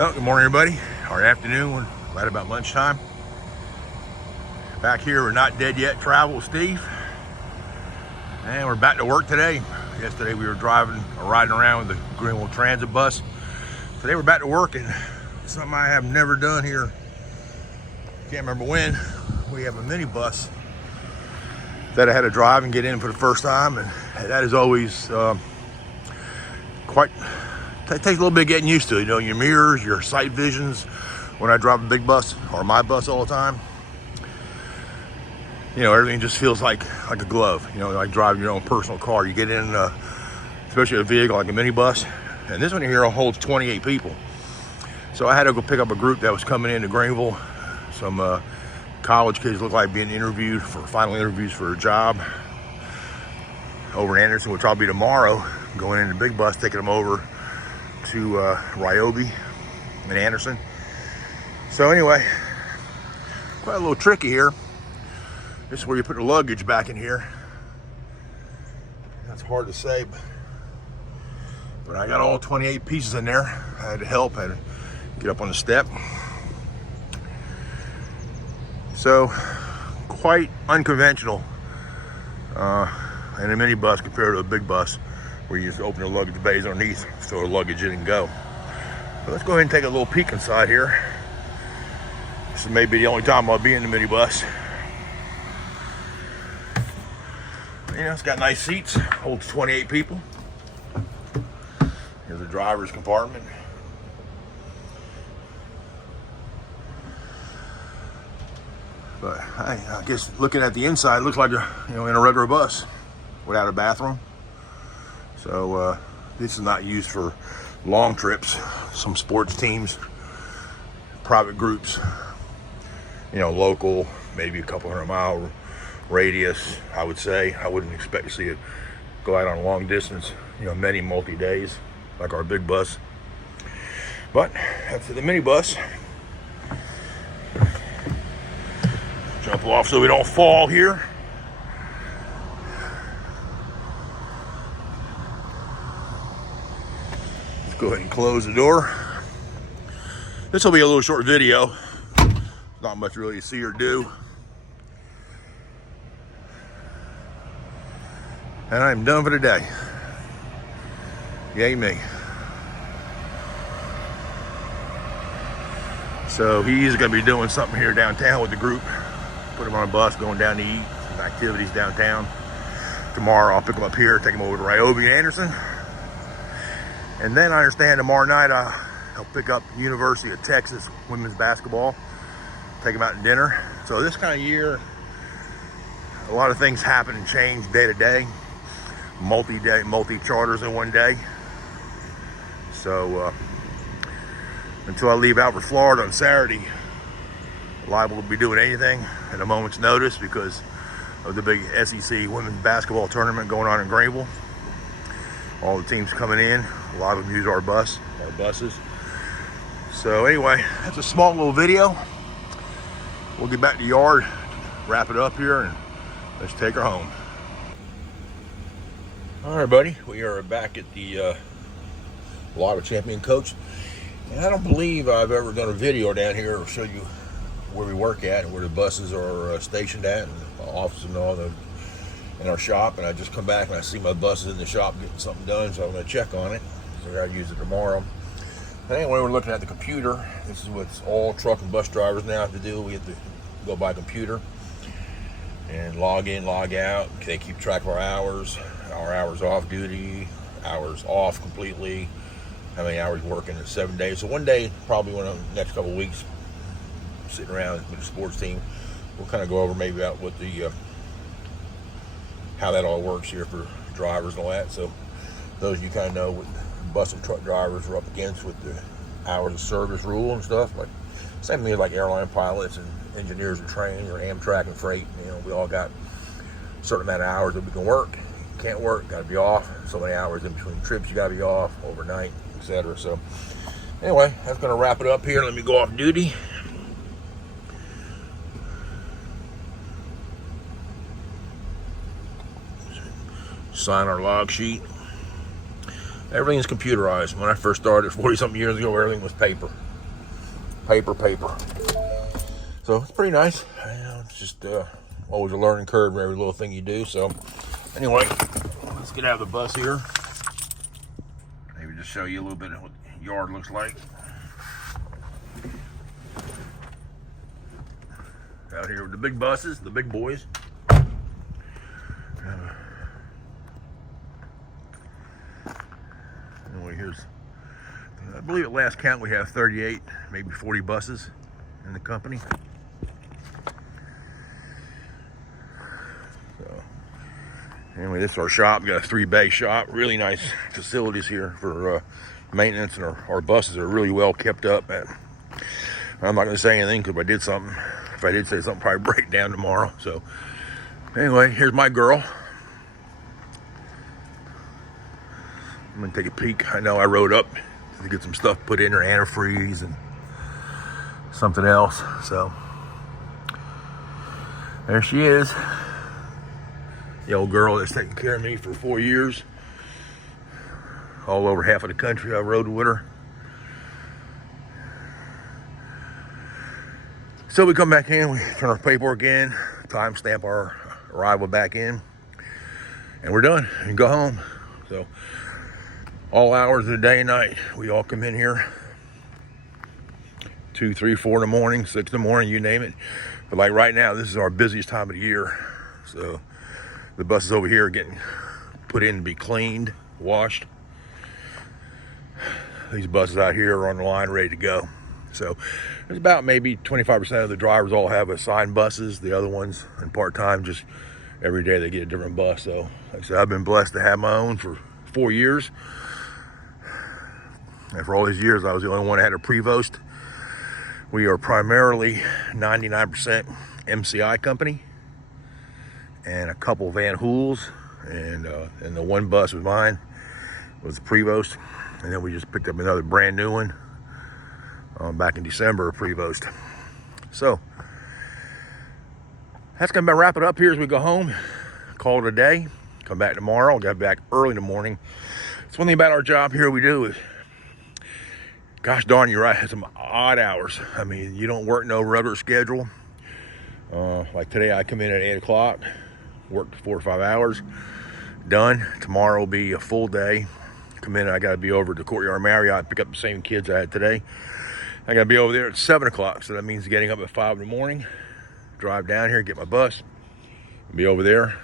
Well, good morning, everybody, or afternoon. We're right about lunchtime. Back here, we're not dead yet. Travel with Steve, and we're back to work today. Yesterday we were driving or riding around with the Greenville Transit bus. Today we're back to work, and something I have never done here. Can't remember when. We have a minibus that I had to drive and get in for the first time, and that is always it takes a little bit of getting used to. You know, your mirrors, your sight visions. When I drive a big bus or my bus all the time, you know, everything just feels like a glove. You know, like driving your own personal car. You get in, especially a vehicle like a minibus, and this one here holds 28 people. So I had to go pick up a group that was coming into Greenville. Some college kids look like being interviewed for final interviews for a job over in Anderson, which I'll be tomorrow, going in the big bus, taking them over to Ryobi in Anderson. So anyway, quite a little tricky here. This is where you put the luggage back in here. That's hard to say, but I got all 28 pieces in there. I had to help, I had to get up on the step. So quite unconventional in a minibus compared to a big bus, where you just open the luggage bays underneath, throw the luggage in and go. So let's go ahead and take a little peek inside here. This is maybe the only time I'll be in the minibus. You know, it's got nice seats, holds 28 people. Here's the driver's compartment. But I guess looking at the inside, it looks like in a regular bus without a bathroom. So this is not used for long trips. Some sports teams, private groups, you know, local, maybe a couple 100-mile radius, I would say. I wouldn't expect to see it go out on a long distance, you know, many multi-days like our big bus. But after the minibus, jump off so we don't fall here. Let's go ahead and close the door. This will be a little short video. Not much really to see or do. And I'm done for the day. Yay me. So he's going to be doing something here downtown with the group. Put him on a bus, going down to eat, some activities downtown. Tomorrow I'll pick him up here, take him over to Ryobi and Anderson. And then I understand tomorrow night I'll pick up University of Texas women's basketball, take them out to dinner. So this kind of year, a lot of things happen and change day to day. Multi-charters in one day. So until I leave out for Florida on Saturday, liable to be doing anything at a moment's notice because of the big SEC women's basketball tournament going on in Greenville. All the teams coming in, a lot of them use our buses. So anyway, that's a small little video. We'll get back to the yard, wrap it up here, and let's take her home. All right, buddy, we are back at the Lotto Champion Coach. And I don't believe I've ever done a video down here to show you where we work at and where the buses are stationed at, and the office and all in our shop. And I just come back and I see my buses in the shop getting something done, so I'm going to check on it. So I got to use it tomorrow. But anyway, we're looking at the computer. This is what all truck and bus drivers now have to do. We have to go by computer and log in, log out. They keep track of our hours off duty, hours off completely, how many hours working in 7 days. So one day, probably one of the next couple of weeks, sitting around with the sports team, we'll kind of go over maybe about what the how that all works here for drivers and all that. So those of you kind of know what bus and truck drivers are up against with the hours of service rule and stuff. Like same thing like airline pilots and engineers and trains, or Amtrak and freight. You know, we all got a certain amount of hours that we can work. Can't work, got to be off. So many hours in between trips, you got to be off overnight, etc. So anyway, that's going to wrap it up here. Let me go off duty. Sign our log sheet. Everything's computerized. When I first started 40-something years ago, everything was paper. paper. So it's pretty nice. It's just always a learning curve in every little thing you do. So anyway, let's get out of the bus here. Maybe just show you a little bit of what the yard looks like. Out here with the big buses, the big boys. Anyway, here's, I believe at last count we have 38, maybe 40 buses in the company. So, anyway, this is our shop. We got a 3-bay shop. Really nice facilities here for maintenance, and our buses are really well kept up. I'm not going to say anything because if I did say something, probably break down tomorrow. So anyway, here's my girl. I'm gonna take a peek. I know I rode up to get some stuff put in her, antifreeze and something else. So there she is, the old girl that's taken care of me for 4 years. All over half of the country I rode with her. So we come back in, we turn our paperwork in, timestamp our arrival back in, and we're done and go home. So all hours of the day and night, we all come in here. 2, 3, 4 in the morning, 6 in the morning, you name it. But like right now, this is our busiest time of the year. So the buses over here are getting put in to be cleaned, washed. These buses out here are on the line ready to go. So there's about maybe 25% of the drivers all have assigned buses. The other ones, and part-time, just every day they get a different bus. So like I said, I've been blessed to have my own for 4 years. And for all these years, I was the only one that had a Prevost. We are primarily 99% MCI company and a couple Van Hoels. And the one bus was mine, was the Prevost. And then we just picked up another brand new one back in December, a Prevost. So that's gonna wrap it up here as we go home. Call it a day. Come back tomorrow. Got back early in the morning. It's one thing about our job here we do is, gosh darn, you're right, it's some odd hours. I mean, you don't work no regular schedule. Like today, I come in at 8 o'clock, work 4 or 5 hours, done. Tomorrow will be a full day. Come in, I got to be over at the Courtyard Marriott, pick up the same kids I had today. I got to be over there at 7 o'clock, so that means getting up at 5 in the morning, drive down here, get my bus, be over there,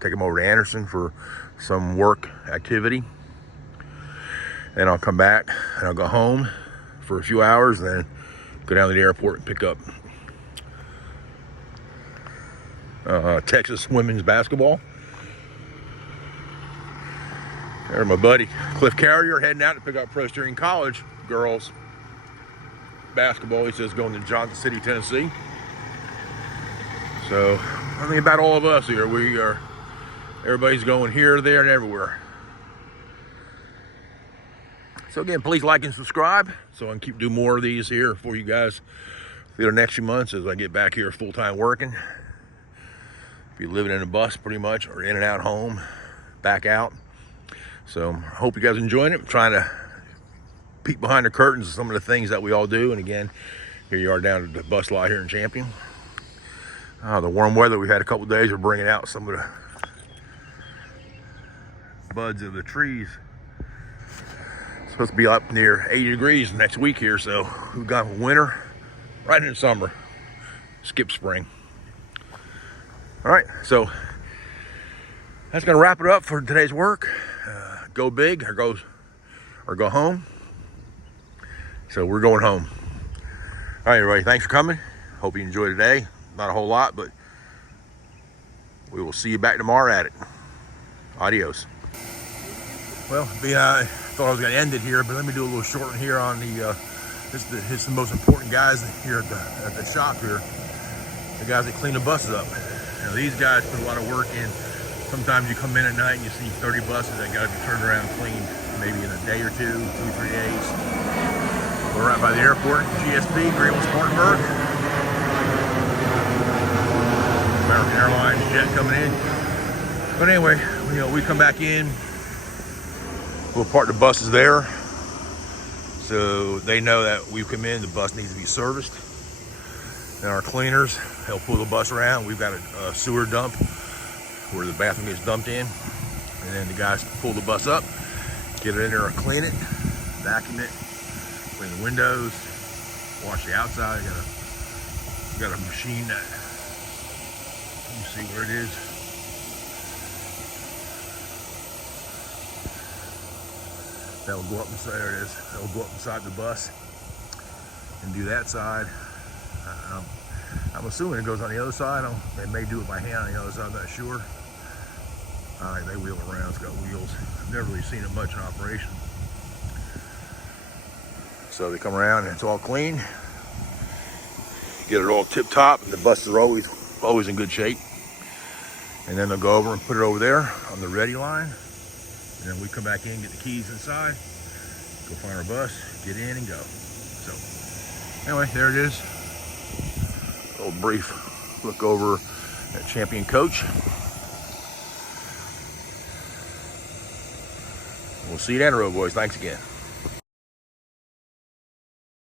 take them over to Anderson for some work activity. Then I'll come back and I'll go home for a few hours, then go down to the airport and pick up Texas women's basketball. There's my buddy Cliff Carrier heading out to pick up Presbyterian College girls basketball. He says going to Johnson City, Tennessee. So I mean, about all of us here, everybody's going here, there, and everywhere. So again, please like and subscribe so I can keep doing more of these here for you guys for the next few months as I get back here full-time working. Be living in a bus pretty much, or in and out home, back out. So I hope you guys are enjoying it. I'm trying to peek behind the curtains of some of the things that we all do. And again, here you are down at the bus lot here in Champion. The warm weather we've had a couple days are bringing out some of the buds of the trees. It's supposed to be up near 80 degrees next week here. So we've got winter right into summer. Skip spring. All right, so that's gonna wrap it up for today's work. Go big or go home. So we're going home. All right, everybody, thanks for coming. Hope you enjoyed today. Not a whole lot, but we will see you back tomorrow at it. Adios. Well, I thought I was gonna end it here, but let me do a little shorten here on the, it's the most important guys here at the shop here. The guys that clean the buses up. You know, these guys put a lot of work in. Sometimes you come in at night and you see 30 buses that got to be turned around and cleaned, maybe in a day or 2, 3 days. We're right by the airport, GSP, Greenville-Spartanburg. American Airlines jet coming in. But anyway, you know, we come back in. We'll park the buses there. So they know that we've come in, the bus needs to be serviced. And our cleaners help pull the bus around. We've got a sewer dump where the bathroom gets dumped in. And then the guys pull the bus up, get it in there and clean it, vacuum it, clean the windows, wash the outside. Got a machine that, let me see where it is. That will go up inside, there it is. That will go up inside the bus and do that side. I'm assuming it goes on the other side. They may do it by hand on the other side, I'm not sure. They wheel it around, it's got wheels. I've never really seen it much in operation. So they come around and it's all clean. Get it all tip top, and the buses are always in good shape. And then they'll go over and put it over there on the ready line. And then we come back in, get the keys inside, go find our bus, get in and go. So anyway, there it is. A little brief look over at Champion Coach. We'll see you down the road, boys. Thanks again.